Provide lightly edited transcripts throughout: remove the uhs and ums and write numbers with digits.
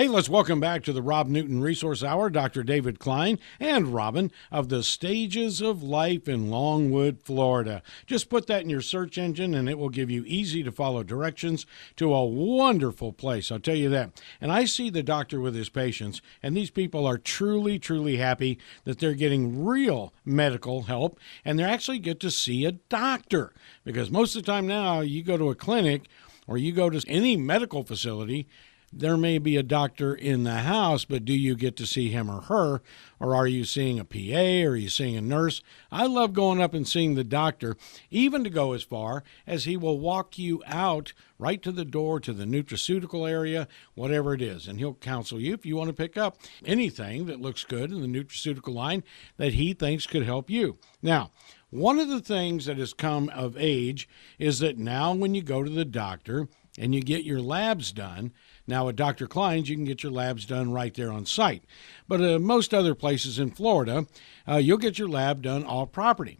Hey, let's welcome back to the Rob Newton Resource Hour, Dr. David Klein and Robin of the Stages of Life in Longwood, Florida. Just put that in your search engine and it will give you easy to follow directions to a wonderful place, I'll tell you that. And I see the doctor with his patients, and these people are truly, truly happy that they're getting real medical help and they actually get to see a doctor. Because most of the time now, you go to a clinic or you go to any medical facility, there may be a doctor in the house, but do you get to see him or her? Or are you seeing a PA? Or are you seeing a nurse? I love going up and seeing the doctor, even to go as far as he will walk you out right to the door to the nutraceutical area, whatever it is. And he'll counsel you if you want to pick up anything that looks good in the nutraceutical line that he thinks could help you. Now, one of the things that has come of age is that now when you go to the doctor and you get your labs done, now, at Dr. Klein's, you can get your labs done right there on site. But most other places in Florida, you'll get your lab done off property.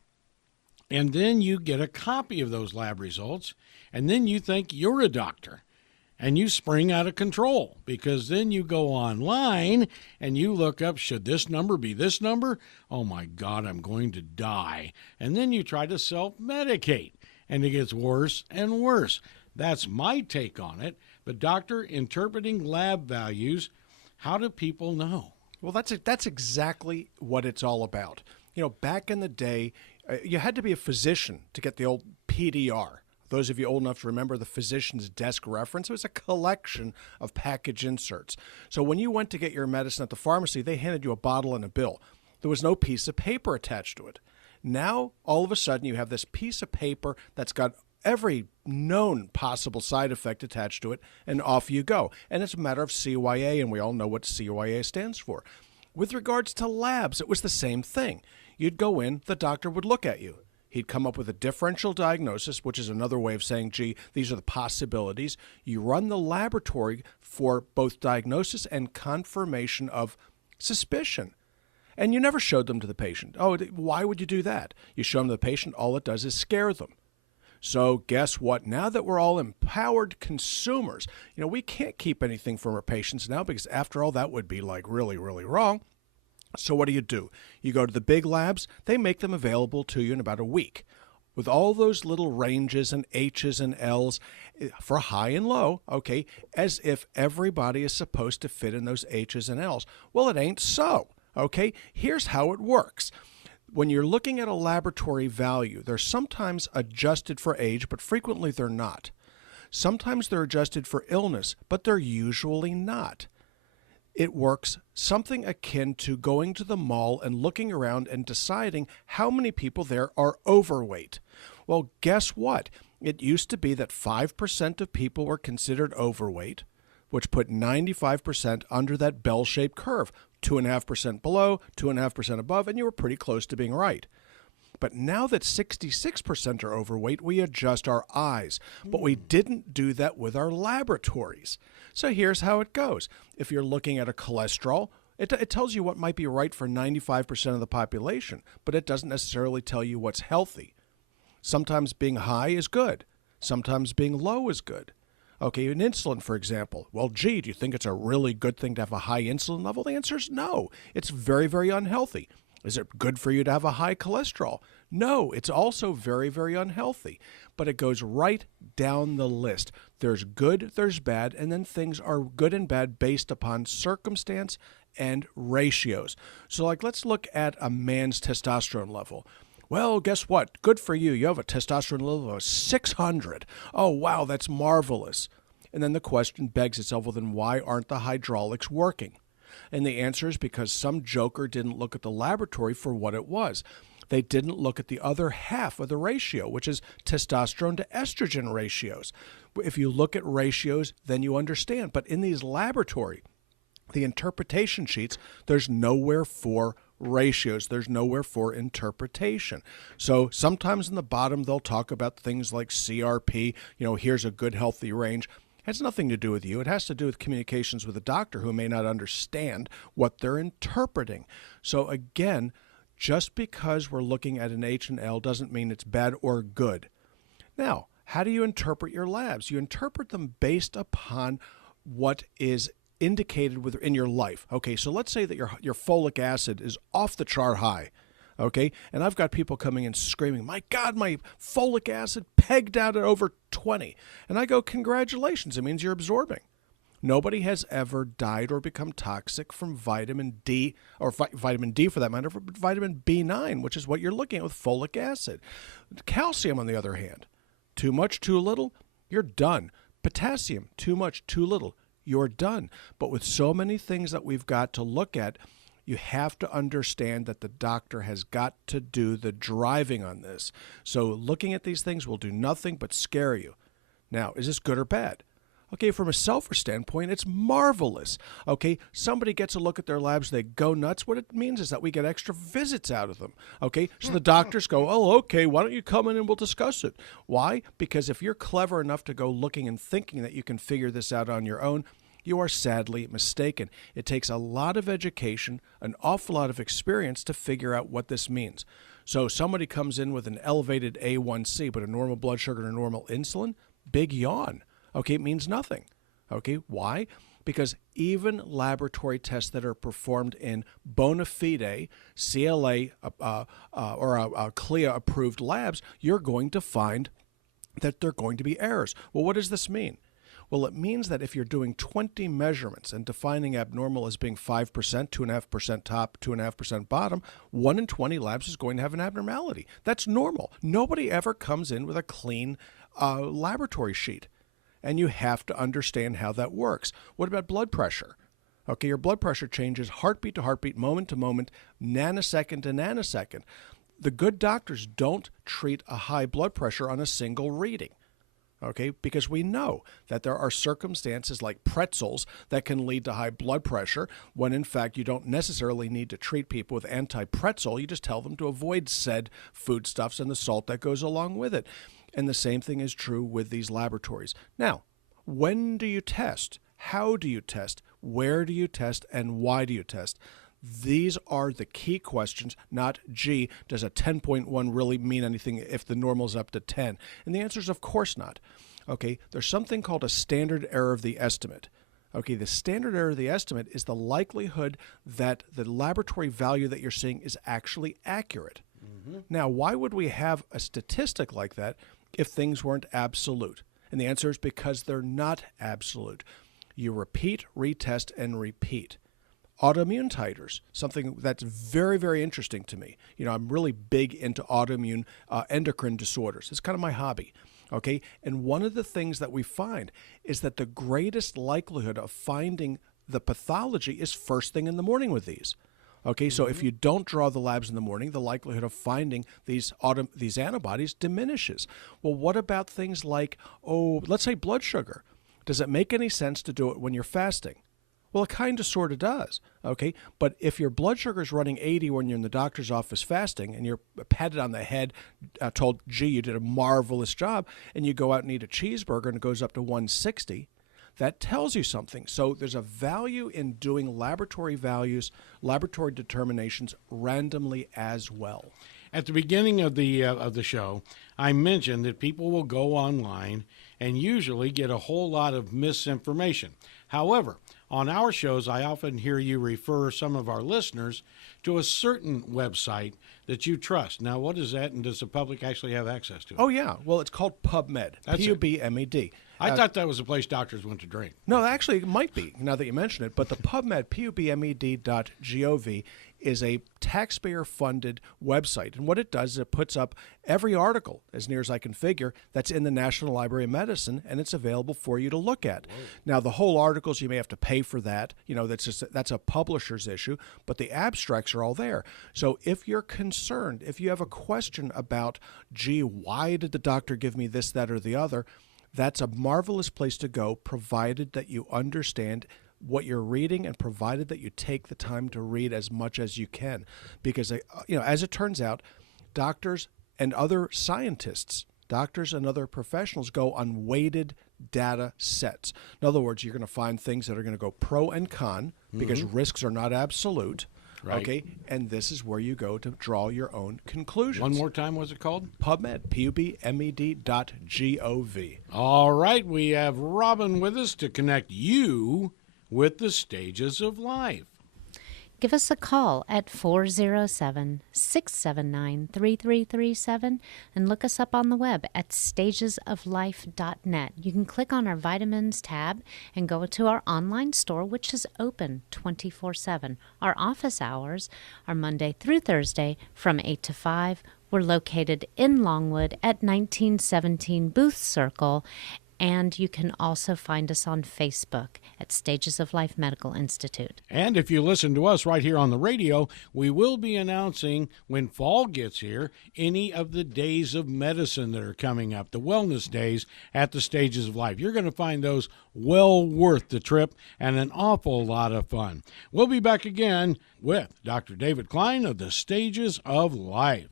And then you get a copy of those lab results, and then you think you're a doctor. And you spring out of control because then you go online and you look up, should this number be this number? Oh, my God, I'm going to die. And then you try to self-medicate, and it gets worse and worse. That's my take on it. But doctor, interpreting lab values, how do people know? Well, that's exactly what it's all about. You know, back in the day, you had to be a physician to get the old PDR. Those of you old enough to remember the physician's desk reference, it was a collection of package inserts. So when you went to get your medicine at the pharmacy, they handed you a bottle and a bill. There was no piece of paper attached to it. Now, all of a sudden, you have this piece of paper that's got every known possible side effect attached to it, and off you go. And it's a matter of CYA, and we all know what CYA stands for. With regards to labs, it was the same thing. You'd go in, the doctor would look at you. He'd come up with a differential diagnosis, which is another way of saying, gee, these are the possibilities. You run the laboratory for both diagnosis and confirmation of suspicion. And you never showed them to the patient. Oh, why would you do that? You show them to the patient, all it does is scare them. So guess what? Now that we're all empowered consumers, you know, we can't keep anything from our patients now because after all, that would be like really, really wrong. So what do? You go to the big labs, they make them available to you in about a week with all those little ranges and H's and L's for high and low, okay, as if everybody is supposed to fit in those H's and L's. Well, it ain't so, okay? Here's how it works. When you're looking at a laboratory value, they're sometimes adjusted for age, but frequently they're not. Sometimes they're adjusted for illness, but they're usually not. It works something akin to going to the mall and looking around and deciding how many people there are overweight. Well, guess what? It used to be that 5% of people were considered overweight, which put 95% under that bell-shaped curve. 2.5% below, 2.5% above, and you were pretty close to being right. But now that 66% are overweight, we adjust our eyes. But we didn't do that with our laboratories. So here's how it goes. If you're looking at a cholesterol, it tells you what might be right for 95% of the population, but it doesn't necessarily tell you what's healthy. Sometimes being high is good. Sometimes being low is good. Okay, in insulin, for example. Well, gee, do you think it's a really good thing to have a high insulin level? The answer is no. It's very, very unhealthy. Is it good for you to have a high cholesterol? No, it's also very, very unhealthy. But it goes right down the list. There's good, there's bad, and then things are good and bad based upon circumstance and ratios. So like, let's look at a man's testosterone level. Well, guess what? Good for you. You have a testosterone level of 600. Oh, wow, that's marvelous. And then the question begs itself, well, then why aren't the hydraulics working? And the answer is because some joker didn't look at the laboratory for what it was. They didn't look at the other half of the ratio, which is testosterone to estrogen ratios. If you look at ratios, then you understand. But in these laboratory, the interpretation sheets, there's nowhere for ratios. There's nowhere for interpretation. So sometimes in the bottom, they'll talk about things like CRP, here's a good healthy range. It has nothing to do with you. It has to do with communications with a doctor who may not understand what they're interpreting. So again, just because we're looking at an H and L doesn't mean it's bad or good. Now, how do you interpret your labs? You interpret them based upon what is indicated within your life. Okay, so let's say that your folic acid is off the chart high. Okay, and I've got people coming in screaming, my God, my folic acid pegged out at over 20. And I go, congratulations, it means you're absorbing. Nobody has ever died or become toxic from vitamin D, or vitamin D for that matter, but vitamin B9, which is what you're looking at with folic acid. Calcium, on the other hand, too much, too little, you're done. Potassium, too much, too little, you're done. But with so many things that we've got to look at, you have to understand that the doctor has got to do the driving on this. So looking at these things will do nothing but scare you. Now, is this good or bad? Okay, from a selfish standpoint, it's marvelous. Okay, somebody gets a look at their labs, they go nuts. What it means is that we get extra visits out of them. Okay, so the doctors go, oh, okay, why don't you come in and we'll discuss it? Why? Because if you're clever enough to go looking and thinking that you can figure this out on your own, you are sadly mistaken. It takes a lot of education, an awful lot of experience to figure out what this means. So somebody comes in with an elevated A1C, but a normal blood sugar and a normal insulin, big yawn. Okay, it means nothing. Okay, why? Because even laboratory tests that are performed in bona fide, CLA or CLIA-approved labs, you're going to find that there are going to be errors. Well, what does this mean? Well, it means that if you're doing 20 measurements and defining abnormal as being 5%, 2.5% top, 2.5% bottom, 1 in 20 labs is going to have an abnormality. That's normal. Nobody ever comes in with a clean laboratory sheet. And you have to understand how that works. What about blood pressure? Okay, your blood pressure changes heartbeat to heartbeat, moment to moment, nanosecond to nanosecond. The good doctors don't treat a high blood pressure on a single reading. Okay, because we know that there are circumstances like pretzels that can lead to high blood pressure when in fact you don't necessarily need to treat people with anti-pretzel. You just tell them to avoid said foodstuffs and the salt that goes along with it. And the same thing is true with these laboratories. Now, when do you test? How do you test? Where do you test? And why do you test? These are the key questions, not, gee, does a 10.1 really mean anything if the normal is up to 10? And the answer is, of course not. Okay, there's something called a standard error of the estimate. Okay, the standard error of the estimate is the likelihood that the laboratory value that you're seeing is actually accurate. Now, why would we have a statistic like that if things weren't absolute? And the answer is because they're not absolute. You repeat, retest, and repeat. Autoimmune titers, something that's very, very interesting to me. You know, I'm really big into autoimmune endocrine disorders. It's kind of my hobby. Okay, and one of the things that we find is that the greatest likelihood of finding the pathology is first thing in the morning with these. Okay, so if you don't draw the labs in the morning, the likelihood of finding these antibodies diminishes. Well, what about things like, let's say blood sugar? Does it make any sense to do it when you're fasting? Well, it kind of sort of does, okay? But if your blood sugar is running 80 when you're in the doctor's office fasting and you're patted on the head, told, gee, you did a marvelous job, and you go out and eat a cheeseburger and it goes up to 160, that tells you something. So there's a value in doing laboratory determinations randomly as well. At the beginning of the show, I mentioned that people will go online and usually get a whole lot of misinformation. However, on our shows, I often hear you refer some of our listeners to a certain website that you trust. Now, what is that, and does the public actually have access to it? Oh, yeah. Well, it's called PubMed, P-U-B-M-E-D. I thought that was a place doctors went to drink. No, actually, it might be, now that you mention it. But the PubMed, PUBMED.gov, is a taxpayer-funded website. And what it does is it puts up every article, as near as I can figure, that's in the National Library of Medicine, and it's available for you to look at. Whoa. Now, the whole articles, you may have to pay for that. You know, that's a publisher's issue, but the abstracts are all there. So if you're concerned, if you have a question about, gee, why did the doctor give me this, that, or the other, that's a marvelous place to go, provided that you understand what you're reading and provided that you take the time to read as much as you can. Because, as it turns out, doctors and other scientists, doctors and other professionals go on weighted data sets. In other words, you're going to find things that are going to go pro and con because risks are not absolute. Right. Okay, and this is where you go to draw your own conclusions. One more time, what's it called? PubMed, PUBMED.gov. All right, we have Robin with us to connect you with the stages of life. Give us a call at 407-679-3337 and look us up on the web at stagesoflife.net. You can click on our vitamins tab and go to our online store, which is open 24/7. Our office hours are Monday through Thursday from 8 to 5. We're located in Longwood at 1917 Booth Circle, and you can also find us on Facebook at Stages of Life Medical Institute. And if you listen to us right here on the radio, we will be announcing when fall gets here any of the days of medicine that are coming up, the wellness days at the Stages of Life. You're going to find those well worth the trip and an awful lot of fun. We'll be back again with Dr. David Klein of the Stages of Life.